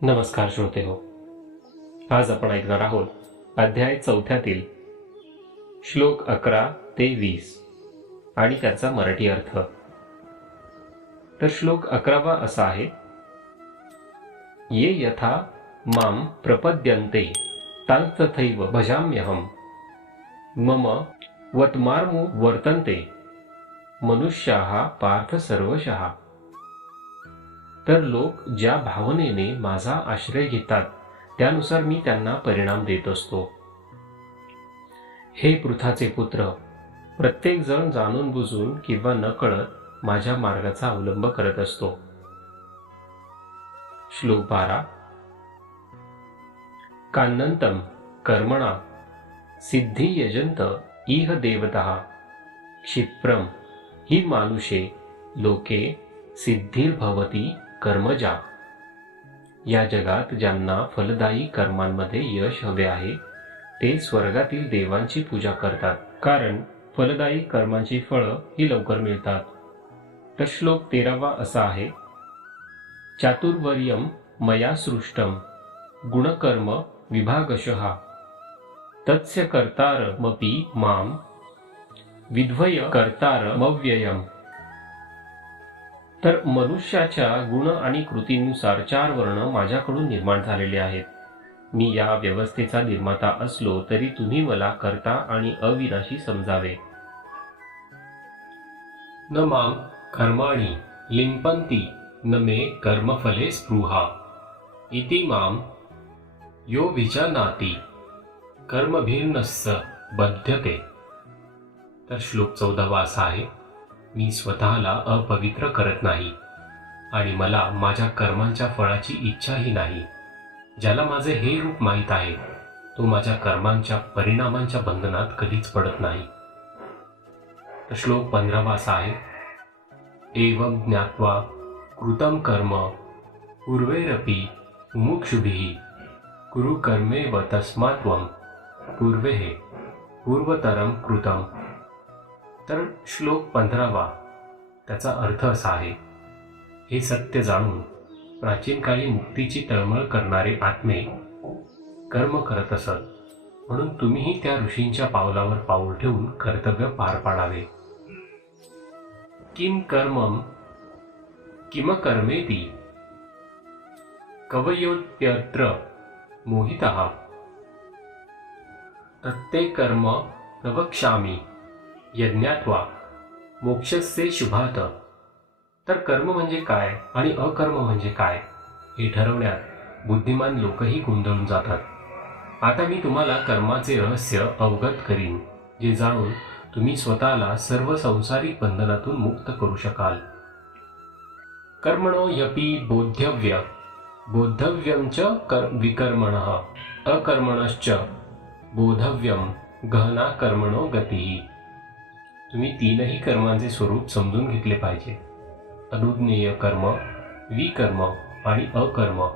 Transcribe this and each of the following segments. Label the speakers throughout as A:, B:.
A: नमस्कार श्रोते हो. आज आपण ऐकणार आहोत अध्याय चौथ्यातील श्लोक अकरा ते वीस आणि त्याचा मराठी अर्थ. तर श्लोक अकरावा असा आहे ये यथा माम प्रपद्यन्ते तथैव भजाम्यहम मम वत्मार्मु वर्तन्ते मनुष्याः पार्थ सर्वशः. तर लोक ज्या भावनेने माझा आश्रय घेतात त्यानुसार मी त्यांना परिणाम देत असतो. हे पृथाचे पुत्र प्रत्येक जण जाणून बुजून किंवा नकळत माझ्या मार्गाचा अवलंब करत असतो. श्लोक बारा. कान्नंतम कर्मणा सिद्धी यजंत इह देवता क्षिप्रम. ही मानुषे लोके सिद्धिर्भवती कर्मजा या जगात ज्यांना फलदायी कर्मांमध्ये यश हवे आहे ते स्वर्गातील देवांची पूजा करतात. कारण फलदायी कर्मांची फळं ही लवकर मिळतात. तर श्लोक तेरावा असा आहे चातुर्वर्यम मया सृष्टम गुणकर्म विभागशः तत्स्य कर्तारमपि माम विध्वय कर्तार मव्ययम तर मनुष्याच्या गुण आणि कृतीनुसार चार वर्ण माझ्याकडून निर्माण झालेले आहेत. मी या व्यवस्थेचा निर्माता असलो तरी तुम्ही मला करता आणि अविनाशी समजावे. न माम कर्माणी लिंपंती न मे कर्मफले स्पृहा. इति माम यो विजानाती कर्मभिर्नस्स बध्यते. तर श्लोक चौदावा असा आहे. मी स्वतःला अपवित्र करत नाही. आणि मला माझ्या कर्मांच्या फळाची इच्छाही नाही. ज्याला माझे हे रूप माहीत आहे तो माझ्या कर्मांच्या परिणामांच्या बंधनात कधीच पडत नाही. श्लोक पंधरावा असा आहे एवं ज्ञात्वा कृतं कर्म पूर्वेरपि मुमुक्षुभिः कुरुकर्मे व तस्मात्वं पूर्वे पूर्वतरम कृतम। तर श्लोक पंधरावा. त्याचा अर्थ असा आहे हे सत्य जाणून प्राचीन काळी मुक्तीची तळमळ करणारे आत्मे कर्म करत असत. म्हणून तुम्हीही त्या ऋषींच्या पावलावर पाऊल ठेवून कर्तव्य पार पाडावे. किम कर्मम किम कर्मेती कवयोत्यत्र मोहित। तत्ते कर्म प्रवक्षामी यज्ञात्वा. मोक्षस्य शुभात. तर कर्म म्हणजे काय आणि अकर्म म्हणजे काय हे ठरवण्यात बुद्धिमान लोकही गोंधळून जातात. आता मी तुम्हाला कर्माचे रहस्य अवगत करीन जे जाणून तुम्ही स्वतःला सर्व संसारिक बंधनातून मुक्त करू शकाल. कर्मणो यपि बोद्धव्य बोद्धव्यम च कर विकर्मण. अकर्मणश्च. बोधव्यम गहना कर्मणो गती. तुम्ही तीनही कर्मांचे स्वरूप समजून घेतले पाहिजे. अनुज्ञेय कर्म विकर्म आणि अकर्म.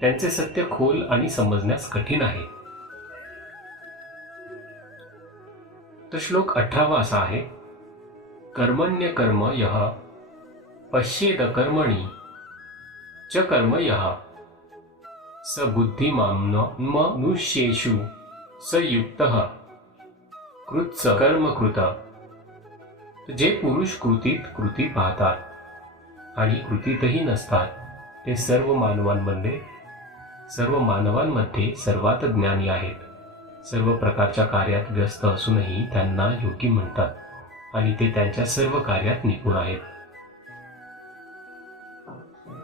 A: त्यांचे सत्य खोल आणि समजण्यास कठीण आहे. तर श्लोक अठरावा असा आहे. कर्मण्य कर्म यह पश्येद कर्मणी च कर्म यह स बुद्धिमानुष्येषु स युक्त कृत्स कर्म कृत। जे पुरुष कृतीत कृती पाहतात आणि कृतीतही नसतात ते सर्व मानवांमध्ये सर्व मानवांमध्ये सर्वात ज्ञानी आहेत. सर्व प्रकारच्या कार्यात व्यस्त असूनही त्यांना योगी म्हणतात आणि ते त्यांच्या सर्व कार्यात निपुण आहेत.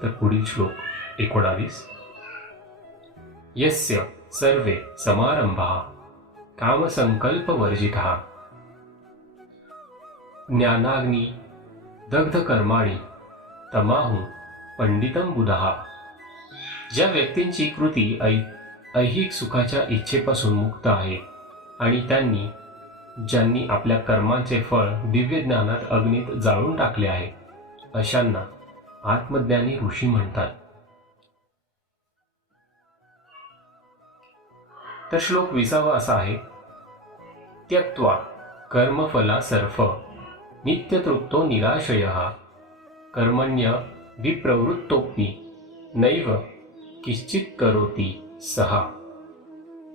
A: तर पुढील श्लोक एकोणावीस. यस्य सर्वे समारंभा हा ज्ञानाग्नी दग्ध कर्माणी तमाहू पंडितम बुधहा ज्या व्यक्तींची कृती ऐ ऐहिक सुखाच्या इच्छेपासून मुक्त आहे आणि त्यांनी ज्यांनी आपल्या कर्मांचे फळ दिव्य ज्ञानात अग्नीत जाळून टाकले आहे अशांना आत्मज्ञानी ऋषी म्हणतात. तर श्लोक विसावा असा आहे त्यक्त्वा कर्मफला सर्फ. नित्यतृप्तो निराशय कर्मण्य विप्रवृत्तोपी नैव किश्चित करोती सहा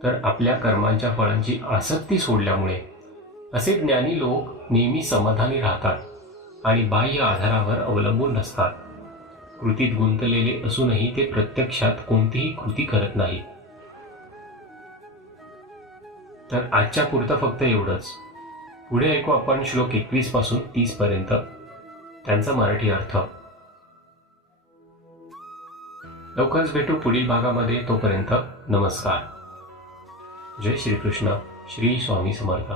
A: तर आपल्या कर्मांच्या फळांची आसक्ती सोडल्यामुळे असे ज्ञानी लोक नेहमी समाधानी राहतात आणि बाह्य आधारावर अवलंबून नसतात. कृतीत गुंतलेले असूनही ते प्रत्यक्षात कोणतीही कृती करत नाही तर आजच्या पुरतं फक्त एवढंच. पुढे ऐकू आपण श्लोक एकवीसपासून तीस पर्यंत. त्यांचा मराठी अर्थ. लवकरच भेटू पुढील भागामध्ये तोपर्यंत नमस्कार. जय श्रीकृष्ण. श्री स्वामी समर्थ.